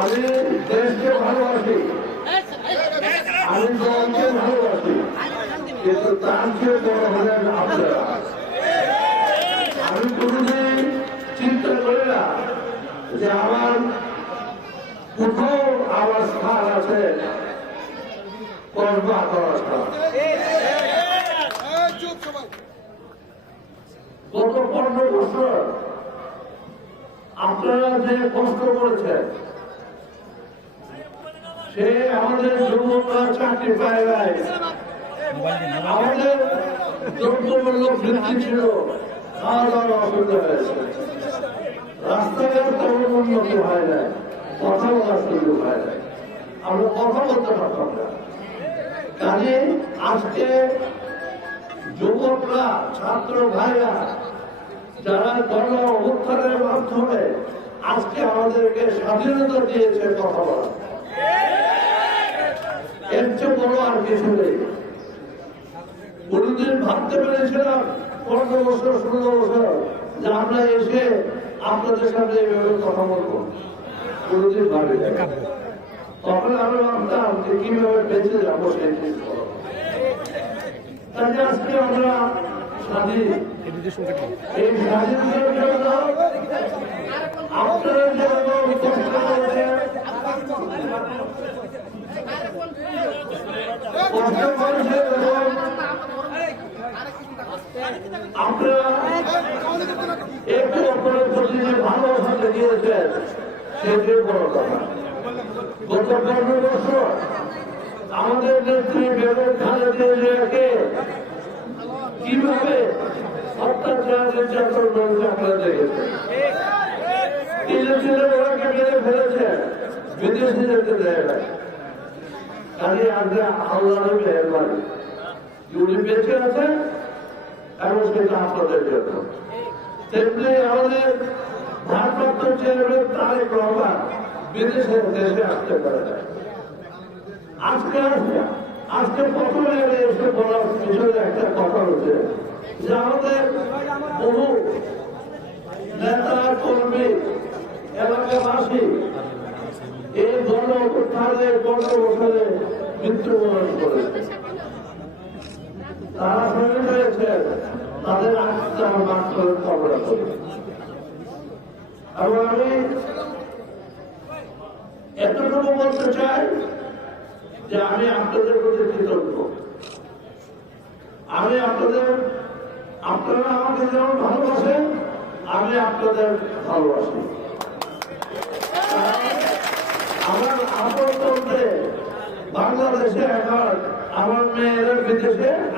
আমি দেশকে ভালোবাসি। আমি দলকে ভালোবাসি। কিন্তু তার বড় হলেন আপনারা। আমি কোনোদিন চিন্তা করি না যে আমার কোথাও আমার স্থান আছে। আপনারা যে কষ্ট করেছেন সে আমাদের যুবকরা চাকরি পায় নাই। আমাদের দ্রব্যমূল্য বৃদ্ধি ছিল অসুবিধা হয়েছে। তেমন উন্নত নাই কথা বলতে পারতাম না। আজকে যুবকরা, ছাত্র ভাইরা, যারা গণ অভ্যুত্থানের মাধ্যমে আজকে আমাদেরকে স্বাধীনতা দিয়েছে কথা বলা এর চেয়ে বড় আর কিছু নেই। কোনদিন ভাবতে পেরেছিলাম, পনেরো বছর, ষোলো বছর, যে আমরা এসে আপনাদের সামনে এইভাবে কথা বলব। কোনদিন ভাবি তখন আমি ভাবতাম যে কীভাবে বেঁচে যাব সেই জিনিস আজকে আমরা স্বাধীন। এই স্বাধীনতার জন্য আপনারা যেরকম কষ্ট করেছেন কষ্ট করেছেন এবং আপনারা একটু অপরের প্রতি যে ভালোবাসা দেখিয়েছেন সেটিও বড় কথা। গত পনেরো বছর আমাদের নেত্রী বেগম বিদেশে যেতে দেয় না কাজে আজকে আল্লাহর মেহরবানি উনি বেঁচে আছেন এবং সেটা আপনাদের জন্য তেমনি আমাদের ভারপ্রাপ্ত চেয়ারম্যান তারেক রহমান বিদেশের দেশে আসতে পারে না আজকে আজকে প্রথমে এসে বলার পিছনে একটা কথা হচ্ছে যে আমাদের নেতা কর্মী এলাকাবাসী এই উত্থানে পনেরো বছরে মৃত্যুবরণ করেছে তারা শহীদ হয়েছে তাদের আজকে আমার মাত্র কামনা করি। এবং আমি এতটুকু বলতে চাই যে আমি আপনাদের প্রতি কৃতজ্ঞ। আমি আপনাদের, আপনারা আমাকে যেমন ভালোবাসেন, আমি আপনাদের ভালোবাসি। আমার আপন বাংলাদেশে আমার মেয়েরা বিদেশে